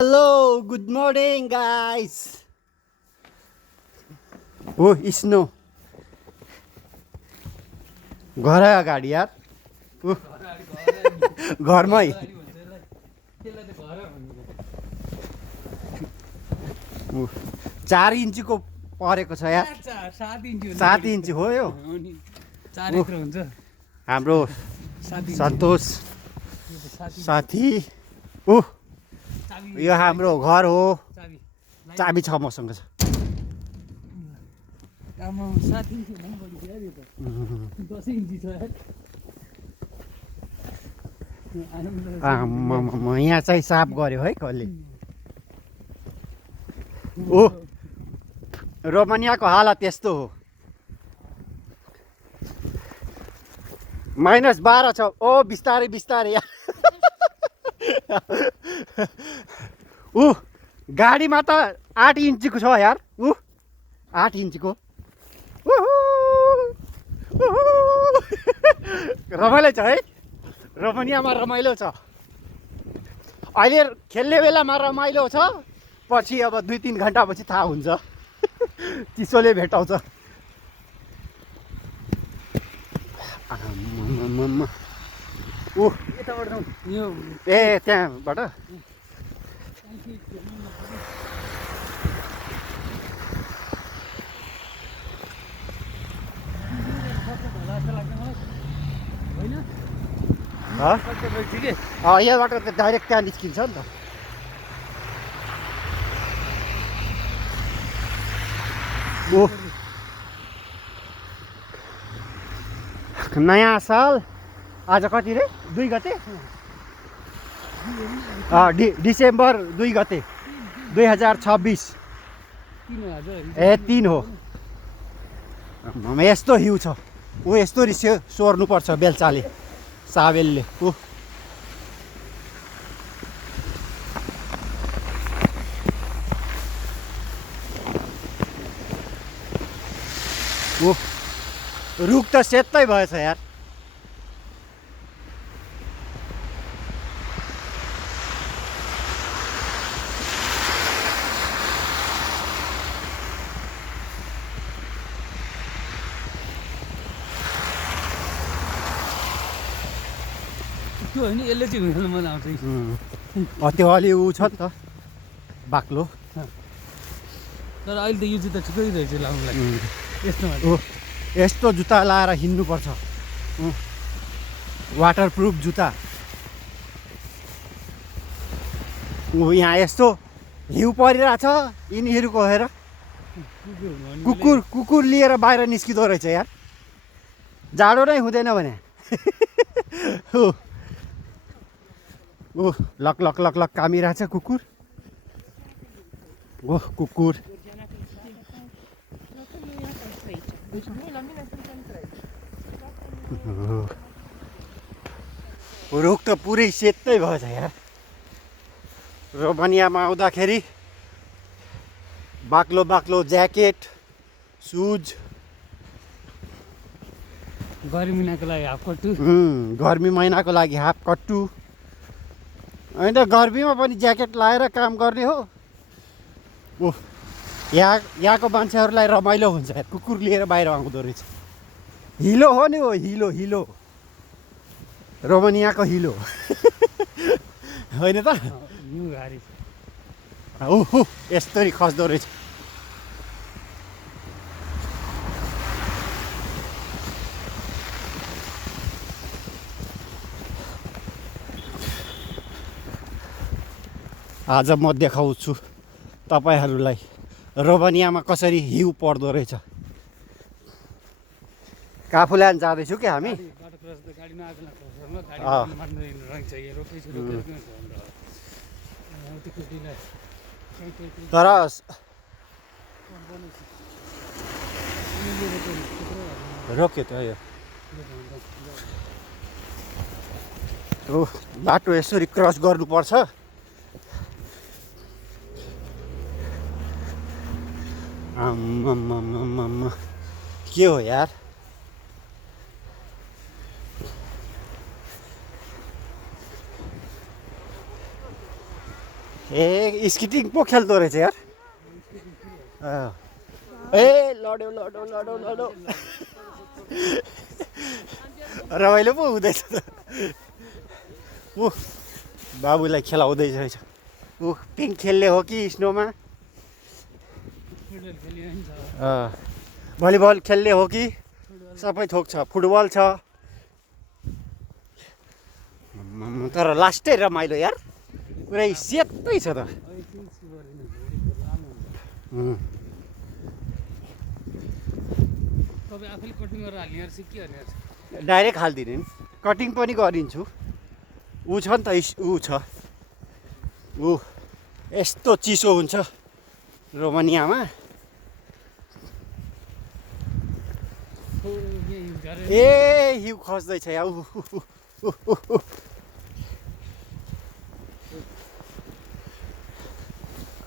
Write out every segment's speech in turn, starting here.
Hello, good morning guys. Oh, snow घर अगाडि यार घरमै 4 इन्चीको परेको छ यार 7 इन्ची हो यो हाम्रो सन्तोष साथी यो हाम्रो घर हो चाबी छ मसँग छ यहाँ चाहिँ साफ गर्यो है कसले रोमानियाको हालत यस्तो हो -12 छ बिस्तारै बिस्तारै गाडीमा त 8 इन्चीको छ यार 8 इन्चीको रमाइलो छ है रोमानियामा रमाइलो छ अहिले खेल्ने बेलामा रमाइलो छ पछि अब 2-3 घन्टापछि थाहा हुन्छ चिसोले भेटाउँछ ए त्यहाँबाट यहाँबाट त डाइरेक्ट त्यहाँ निस्किन्छ नि त नयाँ साल आज कति रे 2 गते डिसेम्बर 2 गते 2026 ए 3 हो यस्तो हिउँ छ यस्तो रिस्यो सोर्नुपर्छ बेलचाले साबेलले रुख त सेतै भएछ यार यसले चाहिँ हुन मजा आउँछ त्यो अलि ऊ छ नि त बाक्लो तर अहिले त यो जुत्ता ठिकै रहेछ लाउनुलाई यस्तो जुत्ता लाएर हिँड्नुपर्छ वाटरप्रुफ जुत्ता यहाँ यस्तो हिउँ परिरहेछ यिनीहरूको हेर कुकुर लिएर बाहिर निस्किँदो रहेछ यार जाडो नै हुँदैन भने लक लक लक लक कामिरहेछ कुकुर कुकुर रुख त पुरै सेतै भएछ यार रोमानियामा आउँदाखेरि बाक्लो बाक्लो ज्याकेट सुज गर्मी महिनाको लागि हाफ कट्टु गर्मी महिनाको लागि हाफ कट्टु होइन गर्मीमा पनि ज्याकेट लाएर काम गर्ने हो यहाँको मान्छेहरूलाई रमाइलो हुन्छ कुकुर लिएर बाहिर आउँदो रहेछ हिलो हो नि हिलो हिलो रोमानियाको हिलो होइन त यस्तरी खस्दो रहेछ आज म देखाउँछु तपाईँहरूलाई रोमानियामा कसरी हिउँ पर्दो रहेछ काफुल्यान्ड जाँदैछु कि हामी तर रोक्यो त्यो बाटो यसरी क्रस गर्नुपर्छ के हो यार ए स्किटिङ पो खेल्दो रहेछ यार ए लड्यो लड्यो लड्यो लड्यो रमाइलो पो हुँदैछ त ऊ बाबुलाई खेलाउँदैछ रहेछ ऊ पिङ खेल्ने हो कि स्नोमा भलिबल खेल्ने हो कि सबै थोक छ फुटबल छ तर लास्टै रमाइलो यार पुरै सेतै छ त तपाईँ आफैले कटिङ गरेर हाल्ने रहेछ के हाल्ने रहेछ डाइरेक्ट हालिदिने नि कटिङ पनि गरिदिन्छु ऊ छ नि त ऊ छ ऊ यस्तो चिसो हुन्छ रोमानियामा ए हिउ खस्दैछ या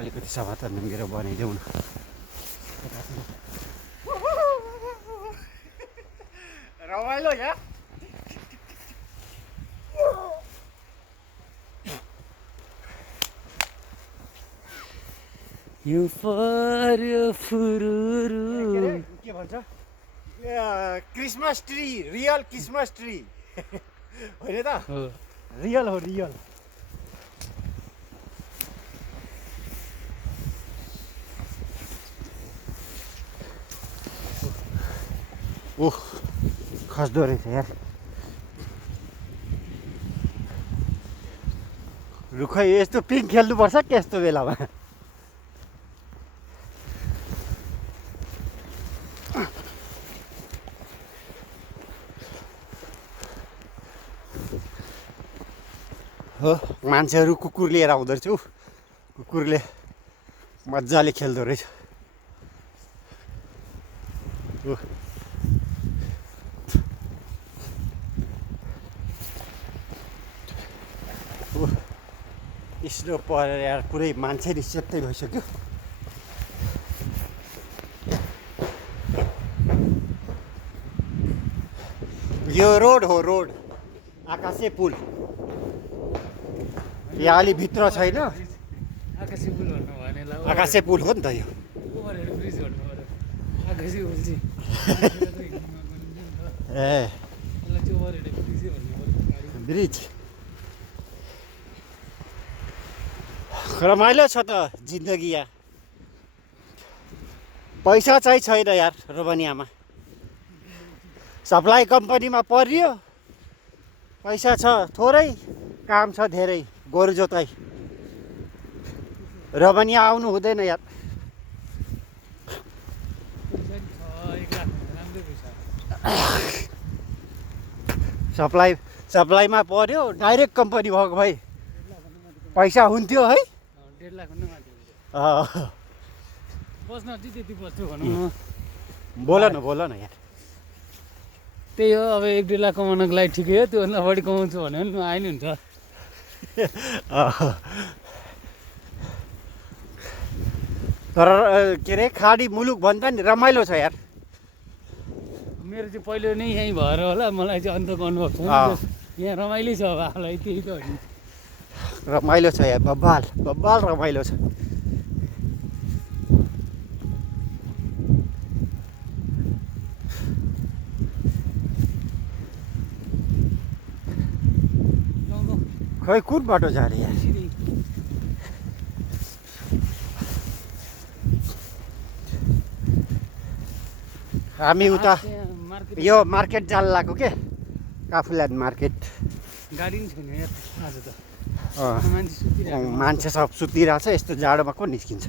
अलिकति समाचार नमिरेर बनाइदेऊ न रमाइलो या यो पर्यो फुरुरु के भन्छ Christmas tree real Christmas tree होइन त रियल हो रियल ओह खस्दो रहेछ यार रुखै यस्तो पिङ खेल्नुपर्छ कि यस्तो बेलामा हो मान्छेहरू कुकुर लिएर आउँदो रहेछ कुकुरले मजाले खेल्दो रहेछ स्नो परेर यार पुरै मान्छे नि सेतै भइसक्यो यो रोड हो रोड आकाशे पुल यहाँ अलि भित्र छैन आकाशे पुल भन्नु भने आकाशे पुल हो नि त यो ओभरहेड ब्रिज भन्नु पर्यो आकाशे पुल चाहिँ ए यसलाई चाहिँ ओभरहेड ब्रिजै भन्नु पर्यो ब्रिज रमाइलो छ त जिन्दगी यहाँ पैसा चाहिँ छैन यार रोमानियामा सप्लाई कम्पनीमा परियो पैसा छ थोरै काम छ धेरै गोरु जोताइ रोमानिया आउनु हुँदैन यार सप्लाईमा पर्यो डाइरेक्ट कम्पनी भएको भए पैसा हुन्थ्यो है 1.5 लाख भन्नु माथि बस्न चाहिँ त्यति बस्छु भनौँ न बोल न यार त्यही हो अब 1-2 लाख कमाउनको लागि ठिकै हो त्योभन्दा बढी कमाउँछु भने पनि आइ नि हुन्छ तर के अरे खाडी मुलुक भन्दा नि रमाइलो छ यार मेरो चाहिँ पहिलो नै यहीँ भएर होला मलाई चाहिँ अन्तको अनुभव छ यहाँ रमाइलो छ अब आफूलाई त्यही त हो नि रमाइलो छ यार बब्बाल रमाइलो छ खै कुन बाटो जाने यार हामी उता यो मार्केट जान लागेको के काफुल्यान्ड मार्केट गाडी नि छैन यार आज त मान्छे सब सुतिरहेछ यस्तो जाडोमा को निस्किन्छ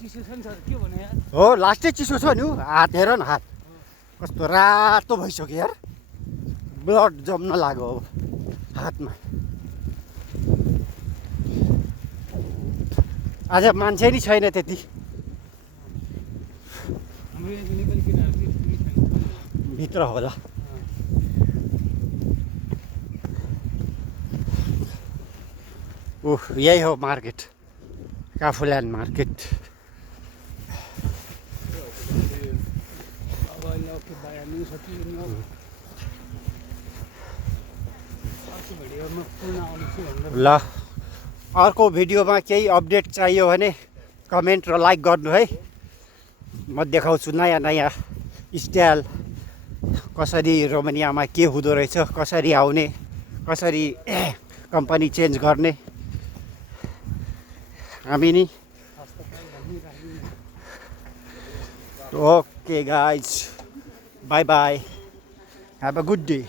चिसो छ नि सर के भने यार हो लास्टै चिसो छ नि हात हेर न हात कस्तो रातो भइसक्यो यार ब्लड जम्न लाग्यो अब हातमा आज मान्छे नि छैन त्यति भित्र होला ओह यही हो मार्केट काफुल्यान्ड मार्केट म पुनः आउँछु भनेर ल अर्को भिडियोमा केही अपडेट चाहियो भने कमेन्ट र लाइक गर्नु है। म देखाउँछु नयाँ नयाँ स्टाइल कसरी रोमानियामा के हुँदो रहेछ, कसरी आउने, कसरी कम्पनी चेन्ज गर्ने। हामी नि okay guys, by by, have a good day.